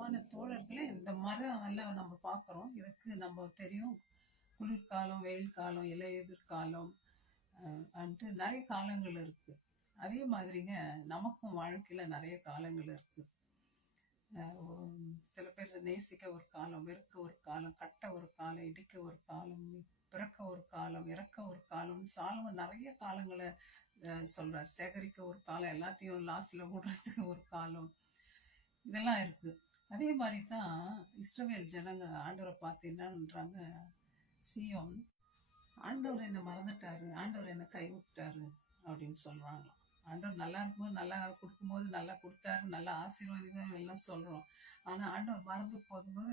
அன்பான தோழர்களே, இந்த மரம் எல்லாம் நம்ம பார்க்குறோம். இதுக்கு நம்ம தெரியும். குளிர்காலம், வெயில் காலம், இலையுதிர் காலம் அன்ட்டு நெறைய காலங்கள் இருக்கு. அதே மாதிரிங்க நமக்கும் வாழ்க்கையில நெறைய காலங்கள் இருக்கு. அ ஒ சில பேர் நேசிக்க ஒரு காலம், வெறுக்க ஒரு காலம், கட்ட ஒரு காலம், இடிக்க ஒரு காலம், பிறக்க ஒரு காலம், இறக்க ஒரு காலம். சாலமன் நெறைய காலங்கள சொல்றார். சேகரிக்க ஒரு காலம், எல்லாத்தையும் லாஸ்ல விடுறதுக்கு ஒரு காலம். இதெல்லாம் இருக்கு. அதே மாரி தான் இஸ்ரவேல் ஜனங்க ஆண்டவர பார்த்து என்னன்றாங்க, சீயோன், "ஆண்டவர் என்ன மறந்துட்டாரு, ஆண்டவர் என்ன கைவிட்டாரு" அப்படின்னு சொல்றாங்களாம். ஆண்டவர் நல்லா இருக்கும்போது, நல்லா குடுக்கும்போது, நல்லா குடுத்தாரு, நல்லா ஆசீர்வதிங்க எல்லாம் சொல்றோம். ஆனா ஆண்டவர் மறந்து போகும்போது,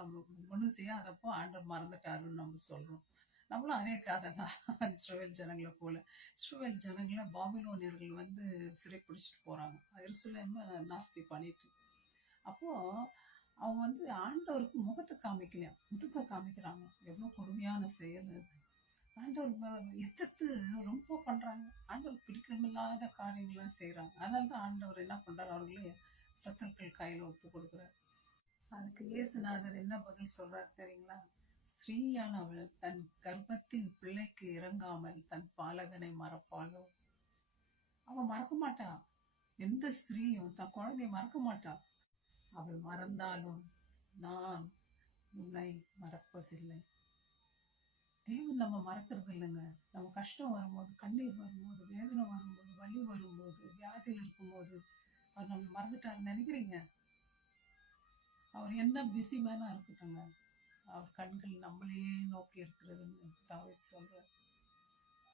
நம்ம ஒண்ணும் செய்யாதப்போ ஆண்டவர் மறந்துட்டாருன்னு நம்ம சொல்றோம். நம்மளும் அதே கதை தான் இஸ்ரவேல் ஜனங்கள போல. இஸ்ரவேல் ஜனங்கள பாபிலோனியர்கள் வந்து சிறைப்பிடிச்சுட்டு போறாங்க. எருசலேம நாஸ்தி பண்ணிட்டு. அப்போ அவங்க வந்து ஆண்டவருக்கு முகத்த காமிக்கலையாம். முதுக காமிக்கிறாங்க. எவ்வளோ கொடுமையான செயல் அது. ஆண்டவர் எதிர்த்து ரொம்ப பண்றாங்க. ஆண்டவருக்கு பிடிக்கமில்லாத காரியங்கள்லாம் செய்றாங்க. அதனால தான் ஆண்டவர் என்ன பண்றாரு, அவர்களே சத்துருக்கள் கையில ஒப்பு கொடுக்குறாரு. அதுக்கு இயேசுநாதர் என்ன பதில் சொல்றாரு தெரியுங்களா? ஸ்திரீயானவள் தன் கர்ப்பத்தின் பிள்ளைக்கு இறங்காமல் தன் பாலகனை மறப்பாளோ? அவ மறக்க மாட்டா. எந்த ஸ்திரீயும் தன் குழந்தைய மறக்க மாட்டா. அவள் மறந்தாலும் நான் உன்னை மறப்பதில்லை. தேவன் நம்ம மறக்கிறது இல்லைங்க. நம்ம கஷ்டம் வரும்போது, கண்ணீர் வரும்போது, வேதனை வரும்போது, வலி வரும்போது, வியாதியில் இருக்கும்போது அவர் நம்ம மறந்துட்டாருன்னு நினைக்கிறீங்க? அவர் எந்த பிஸி மேனா இருக்கட்டுங்க, அவர் கண்கள் நம்மளையே நோக்கி இருக்கிறதுன்னு தாவீது சொல்றாரு.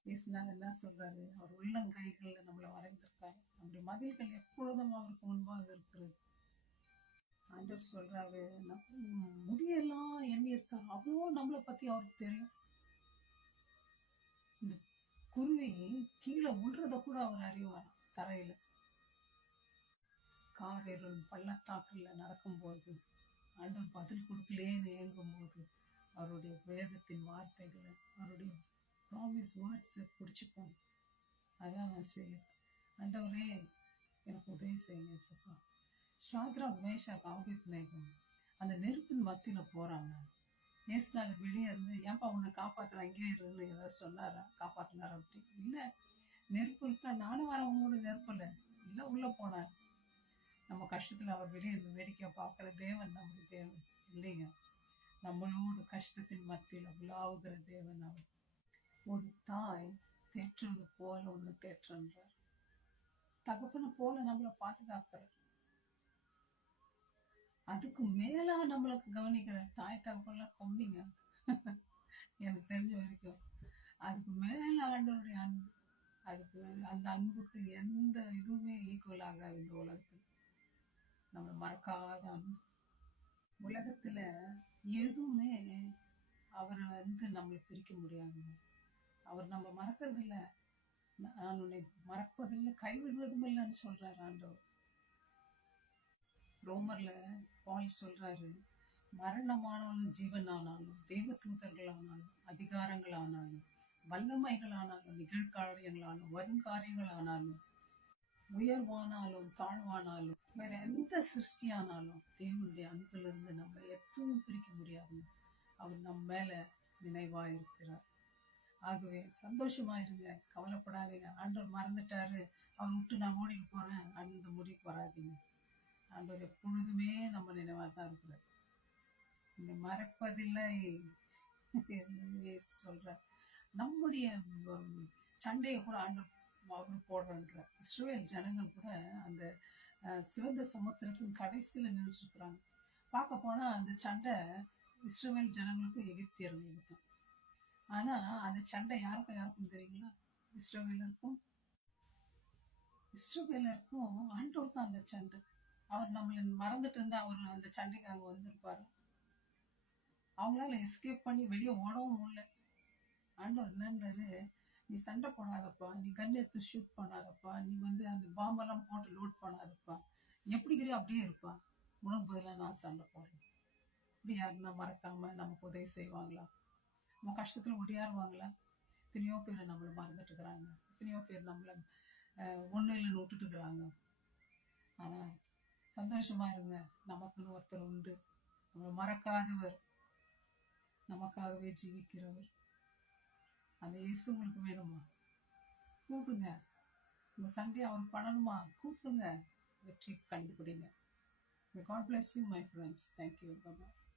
இயேசுநாதர் என்ன சொல்றாரு? அவர் உள்ளங்கைகள்ல நம்மளை வரைந்திருக்காரு. நம்முடைய மதில்கள் எப்பொழுதும் அவருக்கு முன்பாக இருக்கிறது. ஆண்டவர் சொல்றாரு, முடியெல்லாம் எண்ணி இருக்காரு. அவ்வளோ நம்மளை பத்தி அவருக்கு தெரியும். இந்த குருவி கீழே விழுறத கூட அவர் அறிவாராம் தரையில. காரிருள் பள்ளத்தாக்குல நடக்கும்போது, ஆண்டவர் பதில் கொடுக்கலேன்னு ஏங்கும் போது, அவருடைய வேதத்தின் வார்த்தைகளை, அவருடைய ப்ராமிஸ் வேர்ட்ஸை பிடிச்சிக்கோங்க. அதான் நான் செய்யும். ஆண்டவரே எனக்கு உதவி செய்யுங்க சப்பா. ஷாத்ராக், மேஷாக், ஆபேத்நேகோ அந்த நெருப்பின் மத்தியில போறாங்க. இயேசுநாதர் வெளியே இருந்து, ஏன்பா உன்னை காப்பாத்துற அங்கேயே இருந்து ஏதாவது சொன்னாரா? காப்பாத்தினாரா? அப்படி இல்லை. நெருப்பு இருக்கா, நானும் வரேன் உங்களோட நெருப்புல. இல்லை, உள்ள போனார். நம்ம கஷ்டத்துல அவர் வெளியே இருந்து வேடிக்கை பார்க்கிற தேவன் நம்முடைய தேவன் இல்லைங்க. நம்மளோட கஷ்டத்தின் மத்தியில உலாவுகிற தேவன் அவர். ஒரு தாய் தேற்றுவது போல ஒண்ணு தேற்றுன்றார். தகப்பனை போல நம்மளை பாதுகாக்கிறார். அதுக்கு மேலா நம்மளுக்கு கவனிக்கிற தாய் தகப்பெல்லாம் கம்மிங்க. எனக்கு தெரிஞ்ச வரைக்கும் அதுக்கு மேல ஆண்டவருடைய அன்பு. அதுக்கு அந்த அன்புக்கு எந்த இதுவுமே ஈக்குவல் ஆகாது இந்த உலகத்துல. நம்ம மறக்காத அன்பு. உலகத்துல எதுவுமே அவரை வந்து நம்மளை பிரிக்க முடியாது. அவர் நம்ம மறக்கிறது இல்லை. நான் உன்னை மறப்பதில்லை, கைவிடுவதும் இல்லைன்னு சொல்றாரு ஆண்டவர். ரோமர்ல பால் சொல்றாரு, மரணமானாலும் ஜீவனானாலும், தெய்வ தூதர்களானாலும், அதிகாரங்களானாலும், வல்லமைகளானாலும், நிகழ்காரியங்களானாலும், வருங்காரியங்களானாலும், உயர்வானாலும் தாழ்வானாலும், வேற எந்த சிருஷ்டியானாலும் தேவனுடைய அன்பிலிருந்து நம்ம எதுவும் பிரிக்க முடியாது. அவர் நம்ம மேல நினைவா இருக்கிறார். ஆகவே சந்தோஷமா இருங்க, கவலைப்படாதீங்க. ஆண்டவர் மறந்துட்டாரு, அவர் விட்டு நான் ஓடிட்டு போறேன் அந்த முடிவுக்கு வராதிங்க. ஆண்டவர் எப்பொழுதுமே நம்ம நினைவா தான் இருக்கிறார். என்னை மறப்பதில்லை சொல்ற. நம்முடைய சண்டையை கூட ஆண்டவர் அவர் போடுறன்ற. இஸ்ரவேல் ஜனங்க கூட அந்த சிவந்த சமுத்திரத்தின் கடைசியில நின்றுட்டு இருக்கிறாங்க. பார்க்க போனா அந்த சண்டை இஸ்ரவேல் ஜனங்களுக்கும் எகிப்தியர்களுக்கும். ஆனா அந்த சண்டை யாருக்கும் தெரியுங்களா? இஸ்ரவேலருக்கும் ஆண்டவருக்கும் அந்த சண்டை. அவர் நம்மளை மறந்துட்டு இருந்தா அவர் அந்த சண்டைக்கு அங்க வந்திருப்பாரு. அவங்களால எஸ்கேப் பண்ணி வெளியே ஓடவும் முடியல. ஆண்டவர் என்னன்றாரு, நீ சண்டை போடாதப்பா, நீ கன் எடுத்து ஷூட் பண்ணாதப்பா, நீ வந்து அந்த பாம்பெல்லாம் போட்டு லோட் பண்ணாதப்பா, எப்படிங்கிறியோ அப்படியே இருப்பா, உனக்கு பதிலாக நான் சண்டை போடுறேன். இப்படி யாருன்னா மறக்காம நமக்கு உதவி செய்வாங்களா? நம்ம கஷ்டத்துல ஒடியாருவாங்களா? எத்தனையோ பேர் நம்மளை மறந்துட்டு இருக்கிறாங்க. எத்தனையோ பேர் நம்மளை ஒண்ணு இல்லைன்னு விட்டுட்டு இருக்கிறாங்க. ஆனா சந்தோஷமா இருங்க, நமக்குன்னு ஒரு ஒருத்தர் உண்டு. நம்ம மறக்காதவர், நமக்காகவே ஜீவிக்கிறவர். அந்த இயேசு உங்களுக்கு வேணுமா? கூப்பிடுங்க. உங்க சண்டே அவருக்கு பண்ணணுமா? கூப்பிடுங்க. வெற்றி கண்டுபிடிங்க. God bless you, my friends. Thank you. Bye-bye.